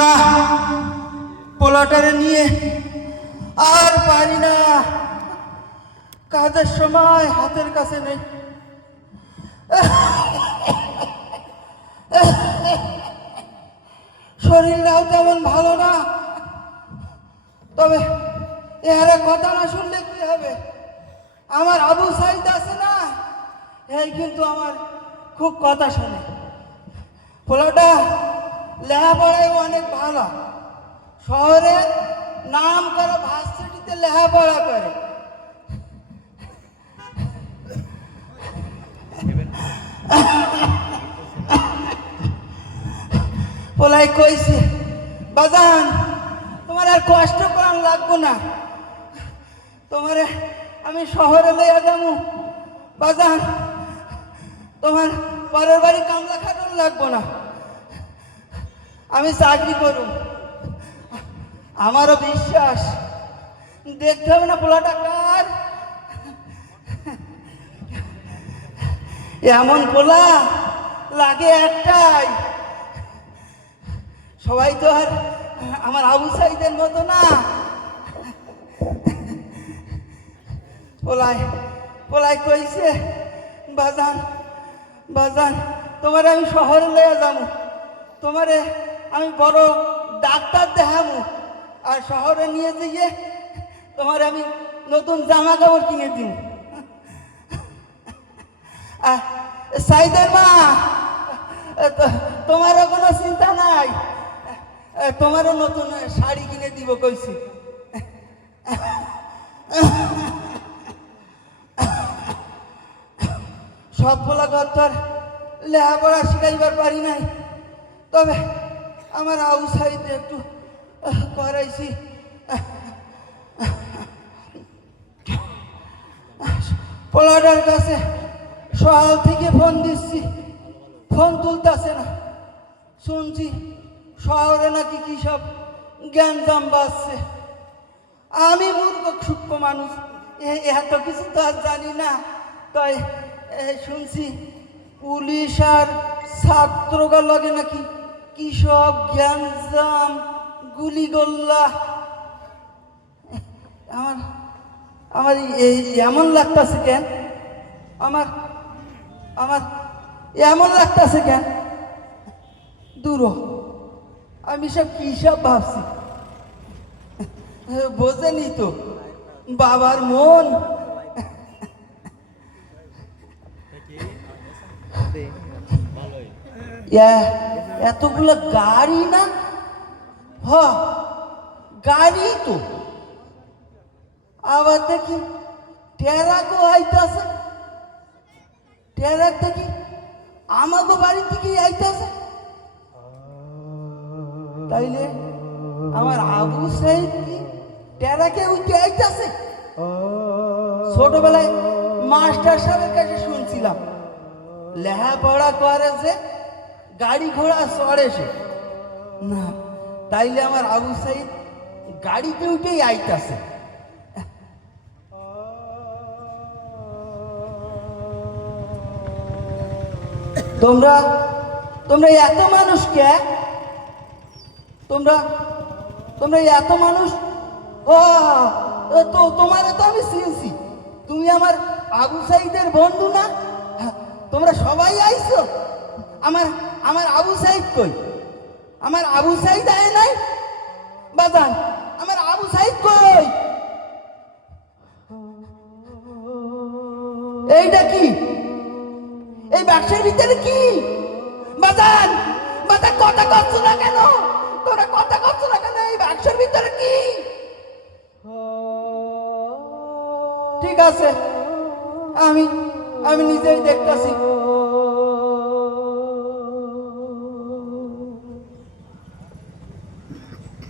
না। পোলাটারে নিয়ে আর পারি না। কাজের সময় হাতের কাছে নেই। শরীরটাও তেমন ভালো না। তবে এহারে কথা না শুনলে কি হবে? আমার আবু সাইদ আছে না? এই কিন্তু আমার খুব কথা শোনে। পোলাটা লেখাপড়ায় অনেক ভালো। শহরে নাম করা ভার্সিটিতে লেখাপড়া করে। পোলাই কইছে, বাজান, তোমার আর কষ্ট করান লাগবো না। তোমারে আমি শহরে লইয়া যাব। বাজান, তোমার পরের বাড়ি কামলা খাটন লাগবো না। আমি চাকরি করব আমারও বিশ্বাস। দেখতে হবে না পোলাটা কার। এমন পোলা লাগে একটাই। সবাই তো আর আমার আবু সাইদের মতো না। পোলাই পোলায় কইছে, বাজান বাজান, তোমারে আমি শহরে লইয়া যাব তোমারে আমি বড় ডাক্তার দেখাবো। আর শহরে নিয়ে গিয়ে তোমার আমি নতুন জামা কাপড় কিনে আহ, সাইদের মা তোমারও কোনো চিন্তা নাই। তোমারও নতুন শাড়ি কিনে দিব কইছি। সব বলা তোর লেখাপড়া শিখাইবার পারি নাই। তবে আমার আউসাইতে একটু করাইছি। পোলাটার কাছে সকাল থেকে ফোন দিচ্ছি। ফোন তুলতেছে না। শুনছি শহরে নাকি কি সব জ্ঞানজাম বাজছে। আমি মূর্খ, সূক্ষ্ম মানুষ। এত কিছু তো আর জানি না। তাই শুনছি পুলিশ আর ছাত্রগা লগে নাকি কি সব জ্ঞানজাম গুলিগোল্লা আমার আমার এই এমন লাগতাছে কেন? আমার আমার এমন লাগতাছে কেন? দূর আমি সব কি সব ভাবছি। বোঝেনি তো বাবার মন। এ- এতগুলো গাড়ি না? হ, গাড়ি তো। আবার দেখি টেরাকও আইতাছে। টেরাক দেখি আমাকে বাড়ি থেকে আইতাছে। তাইলে আমার আবু সাহেব কি টেরাকে উঠে আইতাছে? ছোটবেলায় মাস্টার সাহেবের কাছে শুনছিলাম, লেখাপড়া করে যে গাড়ি ঘোড়া চড়ে সে। না তাইলে আমার আবু সাইদ গাড়িতে উঠেই আইতাছে। তোমরা তোমরা এত মানুষ কে? তোমরা তোমরা এত মানুষ? ও তো তোমারে তো আমি চিনছি। তুমি আমার আবু সাইদের বন্ধু না? হ্যাঁ, তোমরা সবাই আইছো? আমার আমার আবু সাইদ কই? আমার আবু সাইদ আয় নাই? বাজান, আমার আবু সাইদ কই? এইটা কি? এই ব্যবসার ভিতরে কি? বাজান বাজান, কথা করছ না কেন? তোরা কথা করছ না কেন? এই ব্যবসার ভিতরে কি? ঠিক আছে, আমি আমি নিজেই দেখতাছি।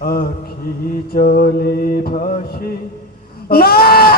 আখি চলে ভাসে। না!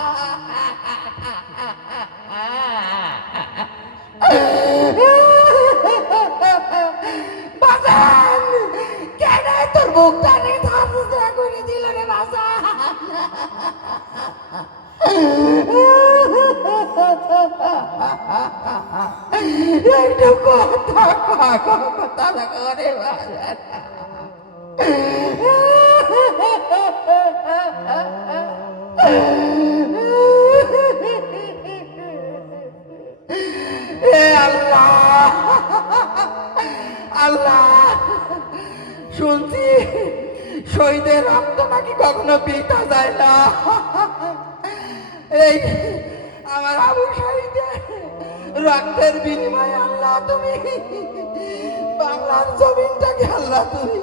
একটু কথা কথা করে আল্লাহ আল্লাহ শুনছি শহীদের রক্ত নাকি কখনো পিতা যায় না এই আমার আবু শহীদের রক্তের বিনিময়ে আল্লাহ তুমি, বাংলার জমিনটাকে আল্লাহ তুমি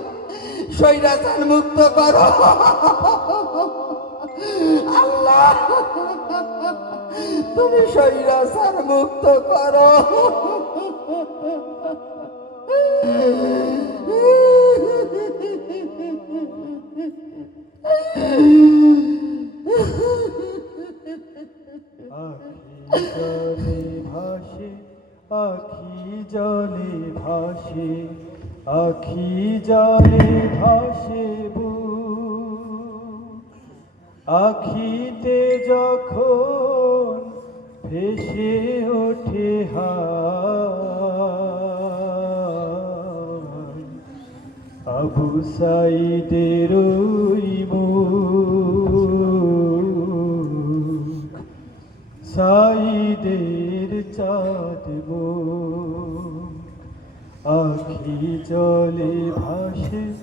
স্বৈরাচার মুক্ত করো। আল্লাহ, তুমি স্বৈরাচার মুক্ত করো। আখি আখি জলে ভাসে আখিতে যখন ভেসে ওঠে আবু সাইদের সাইদের চাঁদ মুখ। জলে ভাসে